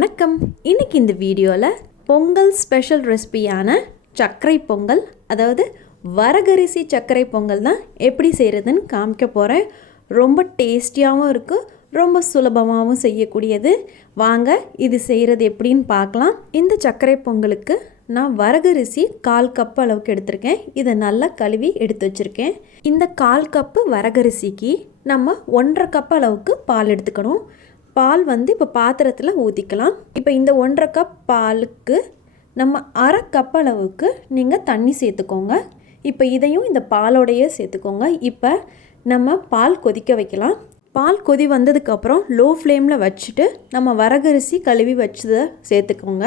வணக்கம். இன்னைக்கு இந்த வீடியோவில் பொங்கல் ஸ்பெஷல் ரெசிபியான சர்க்கரை பொங்கல், அதாவது வரகரிசி சர்க்கரை பொங்கல் தான் எப்படி செய்கிறதுன்னு காமிக்க போகிறேன். ரொம்ப டேஸ்டியாகவும் இருக்குது, ரொம்ப சுலபமாகவும் செய்யக்கூடியது. வாங்க இது செய்கிறது எப்படின்னு பார்க்கலாம். இந்த சர்க்கரை பொங்கலுக்கு நான் வரகரிசி 1/4 கப் அளவுக்கு எடுத்திருக்கேன். இதை நல்லா கழுவி எடுத்து வச்சுருக்கேன். இந்த 1/4 கப்பு வரகரிசிக்கு நம்ம 1/2 கப் அளவுக்கு பால் எடுத்துக்கணும். பால் இப்போ பாத்திரத்தில் ஊற்றிக்கலாம். இப்போ இந்த 1/2 கப் பாலுக்கு நம்ம 1/2 கப் அளவுக்கு நீங்கள் தண்ணி சேர்த்துக்கோங்க. இப்போ இதையும் இந்த பாலோடையே சேர்த்துக்கோங்க. இப்போ நம்ம பால் கொதிக்க வைக்கலாம். பால் கொதி வந்ததுக்கப்புறம் லோ ஃப்ளேமில் வச்சுட்டு நம்ம வரகரிசி கழுவி வச்சதை சேர்த்துக்கோங்க.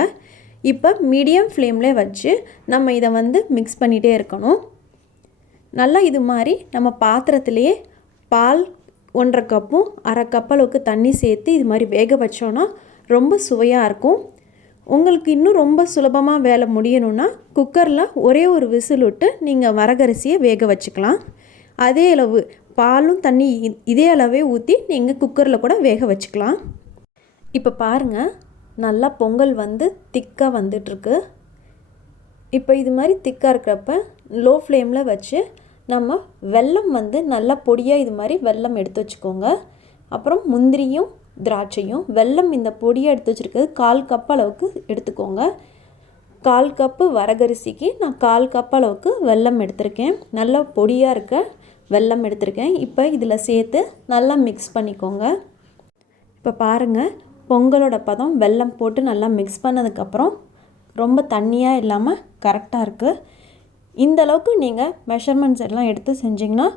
இப்போ மீடியம் ஃப்ளேமில் வச்சு நம்ம இதை மிக்ஸ் பண்ணிகிட்டே இருக்கணும். நல்லா இது மாதிரி நம்ம பாத்திரத்துலேயே பால் 1/2 கப்பும் 1/2 கப் அளவுக்கு தண்ணி சேர்த்து இது மாதிரி வேக வச்சோன்னா ரொம்ப சுவையாக இருக்கும். உங்களுக்கு இன்னும் ரொம்ப சுலபமாக வேலை முடியணுன்னா குக்கரில் ஒரே ஒரு விசில் விட்டு நீங்கள் வரகரிசியை வேக வச்சுக்கலாம். அதே அளவு பாலும் தண்ணி இதே அளவே ஊற்றி நீங்கள் குக்கரில் கூட வேக வச்சுக்கலாம். இப்போ பாருங்கள், நல்லா பொங்கல் திக்காக வந்துட்டுருக்கு. இப்போ இது மாதிரி திக்காக இருக்கிறப்ப லோ ஃப்ளேமில் வச்சு நம்ம வெல்லம் நல்லா பொடியாக இது மாதிரி வெல்லம் எடுத்து வச்சுக்கோங்க. அப்புறம் முந்திரியும் திராட்சையும் வெல்லம் இந்த பொடியாக எடுத்து வச்சுருக்கிறது 1/4 கப் அளவுக்கு எடுத்துக்கோங்க. 1/4 கப்பு வரகரிசிக்கு நான் 1/4 கப் அளவுக்கு வெல்லம் எடுத்திருக்கேன். நல்லா பொடியாக இருக்க வெல்லம் எடுத்திருக்கேன். இப்போ இதில் சேர்த்து நல்லா மிக்ஸ் பண்ணிக்கோங்க. இப்போ பாருங்கள், பொங்கலோட பதம் வெல்லம் போட்டு நல்லா மிக்ஸ் பண்ணதுக்கப்புறம் ரொம்ப தண்ணியாக இல்லாமல் கரெக்டாக இருக்குது. இந்த அளவுக்கு நீங்கள் மெஷர்மெண்ட்ஸ் எல்லாம் எடுத்து செஞ்சிங்கன்னா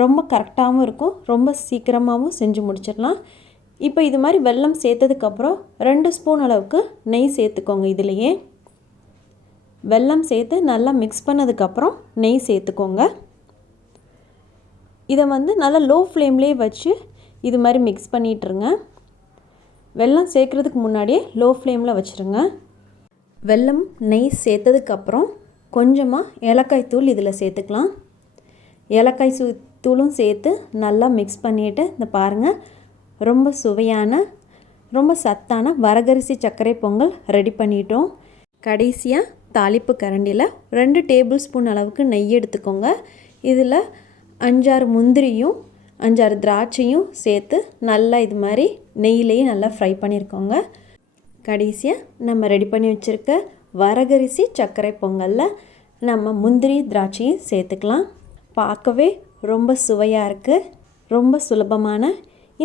ரொம்ப கரெக்டாகவும் இருக்கும், ரொம்ப சீக்கிரமாகவும் செஞ்சு முடிச்சிடலாம். இப்போ இது மாதிரி வெல்லம் சேர்த்ததுக்கப்புறம் 2 ஸ்பூன் அளவுக்கு நெய் சேர்த்துக்கோங்க. இதுலேயே வெல்லம் சேர்த்து நல்லா மிக்ஸ் பண்ணதுக்கப்புறம் நெய் சேர்த்துக்கோங்க. இதை நல்லா லோ ஃப்ளேம்லேயே வச்சு இது மாதிரி மிக்ஸ் பண்ணிட்டுருங்க. வெல்லம் சேர்க்குறதுக்கு முன்னாடியே லோ ஃப்ளேமில் வச்சுருங்க. வெல்லம் நெய் சேர்த்ததுக்கப்புறம் கொஞ்சமாக ஏலக்காய் தூள் இதில் சேர்த்துக்கலாம். ஏலக்காய் தூளும் சேர்த்து நல்லா மிக்ஸ் பண்ணிவிட்டு இந்த பாருங்கள், ரொம்ப சுவையான ரொம்ப சத்தான வரகரிசி சர்க்கரை பொங்கல் ரெடி பண்ணிட்டோம். கடைசியாக தாளிப்பு கரண்டியில் 2 டேபிள் ஸ்பூன் அளவுக்கு நெய் எடுத்துக்கோங்க. இதில் 5-6 முந்திரியும் 5-6 திராட்சையும் சேர்த்து நல்லா இது மாதிரி நெய்யிலேயே நல்லா ஃப்ரை பண்ணியிருக்கோங்க. கடைசியாக நம்ம ரெடி பண்ணி வச்சுருக்க வரகரிசி சர்க்கரை பொங்கலில் நம்ம முந்திரி திராட்சையும் சேர்த்துக்கலாம். பார்க்கவே ரொம்ப சுவையாக இருக்குது. ரொம்ப சுலபமான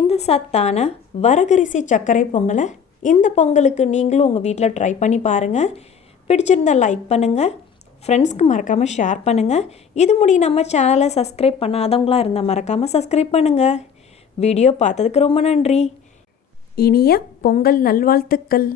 இந்த சத்தான வரகரிசி சர்க்கரை பொங்கலை இந்த பொங்கலுக்கு நீங்களும் உங்கள் வீட்டில் ட்ரை பண்ணி பாருங்கள். பிடிச்சிருந்தால் லைக் பண்ணுங்கள், ஃப்ரெண்ட்ஸ்க்கு மறக்காமல் ஷேர் பண்ணுங்கள். இது முடி நம்ம சேனலை சப்ஸ்கிரைப் பண்ணாதவங்களாக இருந்தால் மறக்காமல் சப்ஸ்கிரைப் பண்ணுங்கள். வீடியோ பார்த்ததுக்கு ரொம்ப நன்றி. இனிய பொங்கல் நல்வாழ்த்துக்கள்.